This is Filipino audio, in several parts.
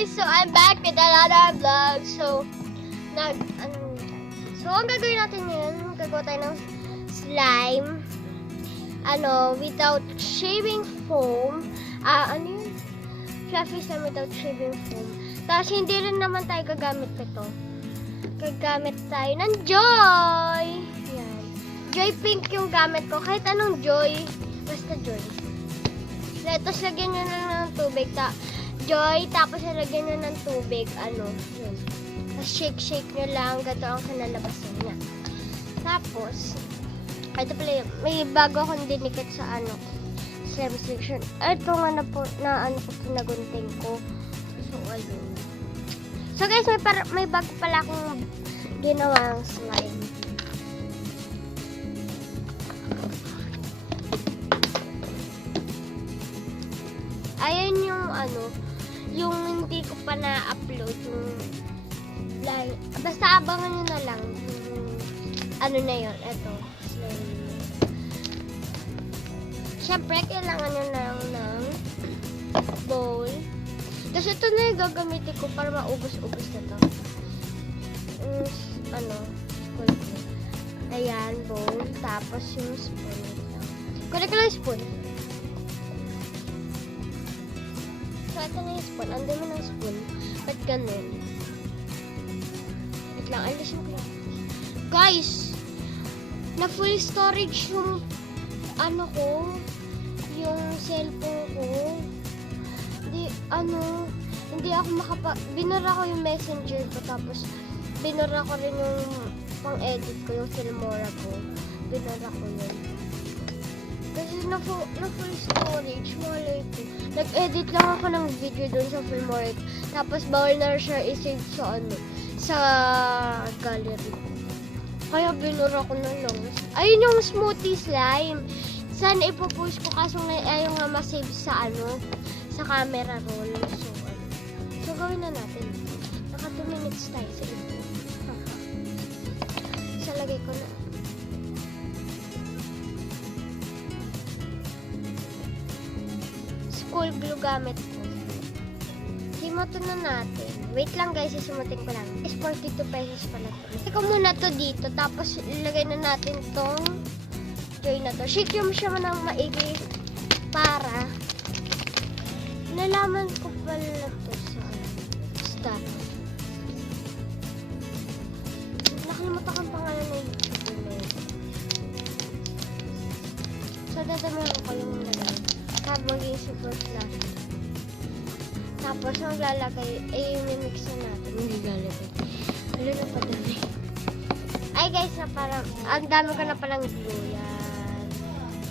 guys! So, I'm back with another vlog. So, ang gagawin natin ngayon, gagawa tayo ng slime. Without shaving foam. Ano yun? Fluffy slime without shaving foam. Tapos, hindi rin naman tayo gagamit nito. Gagamit tayo ng Joy! Yan. Joy Pink yung gamit ko. Kahit anong Joy. Basta Joy. Tapos, lagyan nyo na ng tubig. Joy, tapos lagyan nyo ng tubig, yun. Tapos shake nyo lang, gato ang kinalabasan niya. Tapos, ito pala, may bago akong dinikit sa slime section. Ito nga pinagunting ko. So, ayun. So guys, may bago pala akong ginawang slime. Ayan yung hindi ko pa na-upload yung like, basta abangan nyo na lang yung na yun, eto slime. Syempre kailangan nyo na lang ng bowl, kasi ito na yung gagamitin ko para maubos-ubos na to. Spoon. Ayan, bowl, tapos yung spoon. Kunin ko lang yung spoon. Ito na yung spoon. Anday mo ng spoon. Ba't ganun? Wait lang. Alisin ko lang. Guys! Na full storage yung yung cellphone ko. Hindi ako binura ko yung messenger ko, tapos binura ko rin yung pang-edit ko, yung Filmora ko. Binura ko yun. Kasi na full storage, malay ko. Nag-edit lang ako ng video dun sa Filmora. Tapos bawal na siya i-save sa gallery. Kaya binura ko na lang. Ayun yung smoothie slime. Sana ipopost ko, kaso ayaw nga ma-save sa camera roll. So gawin na natin. Naka 2 minutes tayo sa ito. So lagay ko na. School glue gamit ko. Simutin na natin. Wait lang guys, simutin ko lang. Is 42 pesos pala ito. Ito muna to dito. Tapos ilagay na natin tong Joy na to. Shake yung siya ng maigi para nalaman ko pala to sa start. Nakalimutan ko ang pangalan na YouTube na yun. So dadamihan ko yung nalagay. Maging super flat. Tapos maglalagay, mimix na natin. Hindi lalagay. Ano na pa dami. Ay guys, parang, ang dami ko na palang glue yan.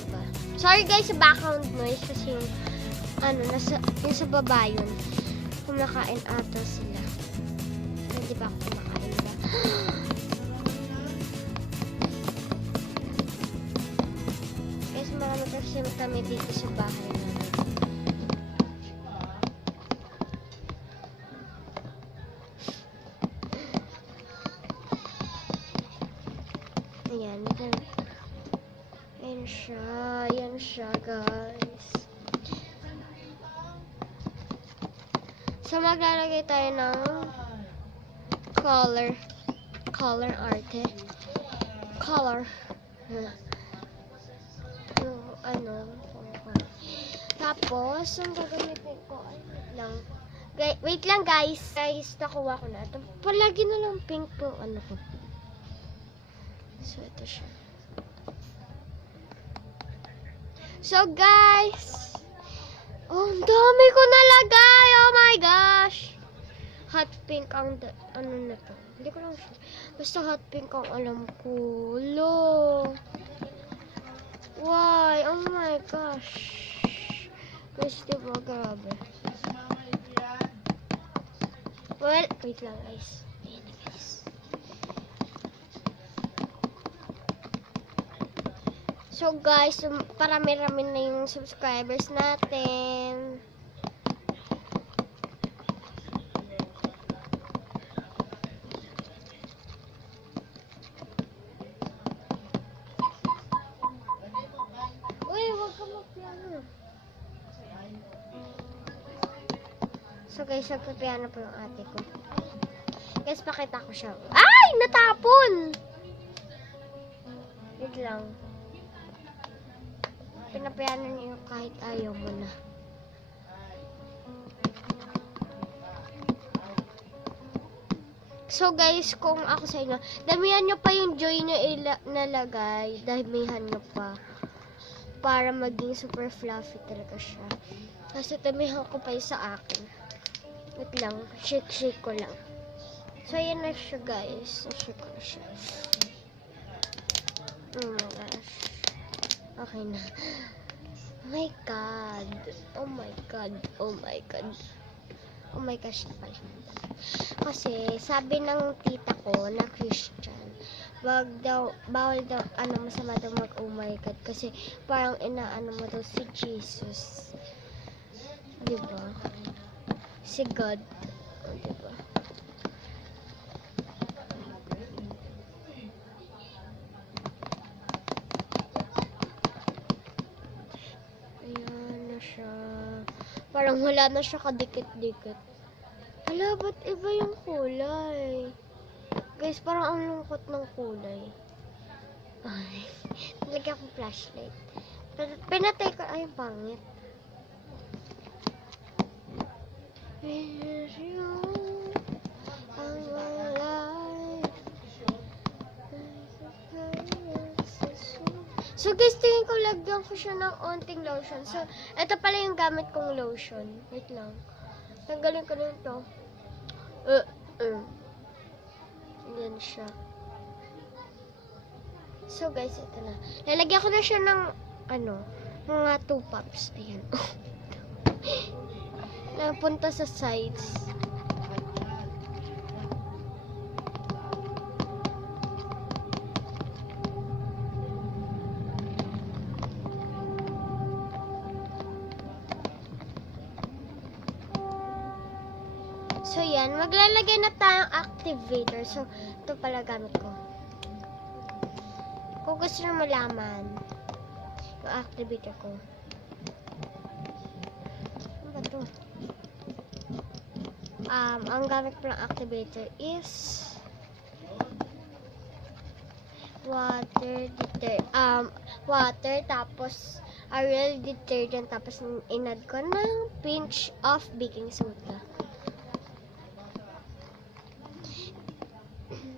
Diba? Sorry guys sa background noise kasi yung, yung sa baba yun. Kumakain ata sila. Hindi ba ako kumakain ba? Guys, marami kasi kami dito sa bahay namin. Ayan. Ayan siya, guys. So, maglalagay tayo ng color arte. Color. Tapos, ang gagamitin ko, wait lang guys. Guys, nakuha ko na. Palagi na lang pink po, ko. So, ito siya. So, guys. Oh, ang dami ko nalagay. Oh my gosh. Hot pink ang, na to. Hindi ko lang sure. Basta hot pink ang alam ko. Lo. Why? Oh my gosh. Guys, diba? Grabe. Well, wait lang guys. Ayan na guys. So guys, parami-rami na yung subscribers natin. Uy, wag ka magpiano. So guys, nagpipiano po yung ate ko. Guys, pakita ko siya. Ay! Natapon! Wait lang. Pinapiano niya yung kahit ayaw mo na. So guys, kung ako sa inyo, damihan nyo pa yung joy nyo nalagay. Damihan nyo pa. Para maging super fluffy talaga siya. Kasi damihan ko pa yung sa akin. Wait lang, shake ko lang. So ayan na siya guys. Shake ko na siya. Oh my gosh. Okay na. Oh my god. Oh my god. Oh my god. Oh my gosh na pala. Kasi sabi ng tita ko na Christian, bawal daw, masama daw mag oh my god. Kasi parang inaano mo daw si Jesus. Diba? Si God. Diba? Ayan na siya. Parang wala na siya kadikit-dikit. Hala, ba't iba yung kulay? Guys, parang ang lungkot ng kulay. Ay, nalagyan akong flashlight. Pinatay ko, ay, pangit. Where's you? Ang life. So guys, tingin ko lagyan ko siya ng onting lotion. So, ito pala yung gamit kong lotion. Wait lang. Tanggalin ko na ito. Yan siya. So guys, ito na. Lalagyan ko na siya ng, mga 2 pops. Ayan. Napunta sa sides. So, yan. Maglalagay na tayong activator. So, ito pala gamit ko. Kung gusto nyo malaman yung activator ko. Ano ba ito? Ang gamit ko ng activator is water, tapos Ariel detergent, tapos inad ko ng pinch of baking soda.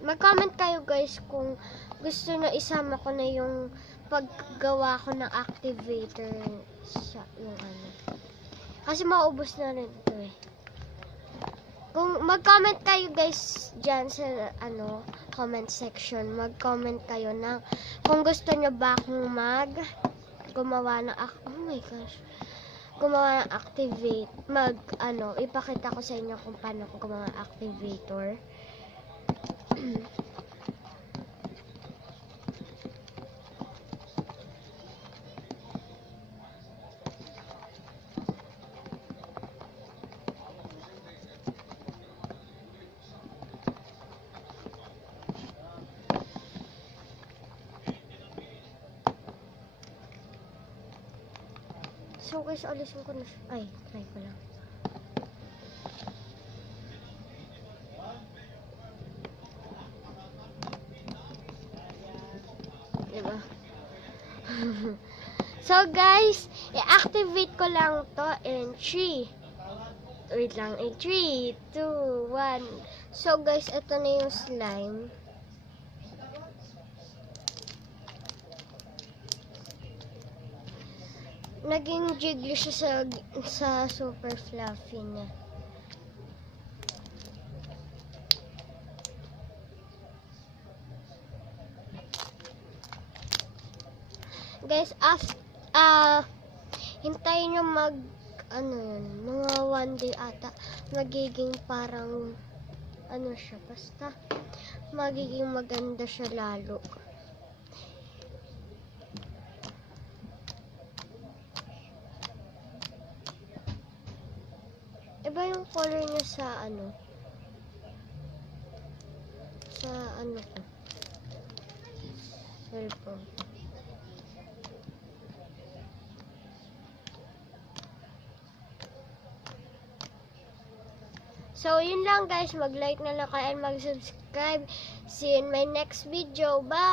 Mag-comment kayo guys kung gusto na isama ko na yung paggawa ko ng activator sa yung Kasi maubos na rin ito eh. Kung mag-comment kayo guys dyan sa comment section, mag-comment kayo na kung gusto nyo ba akong gumawa ng oh my gosh, gumawa ng ipakita ko sa inyo kung paano ko gumawa ng activator. So guys, alisin ko na siya. Ay, try ko lang. Diba? So guys, i-activate ko lang to in 3. Wait lang, in 3, 2, 1. So guys, ito na yung slime. Naging jiggly siya sa super fluffy niya. Guys, hintayin nyo mga 1 day ata, magiging parang, siya, basta, magiging maganda siya lalo. Iba yung color niya sa ko. Cellphone. So, yun lang guys. Mag-like na lang kayo and mag-subscribe. See you in my next video. Bye!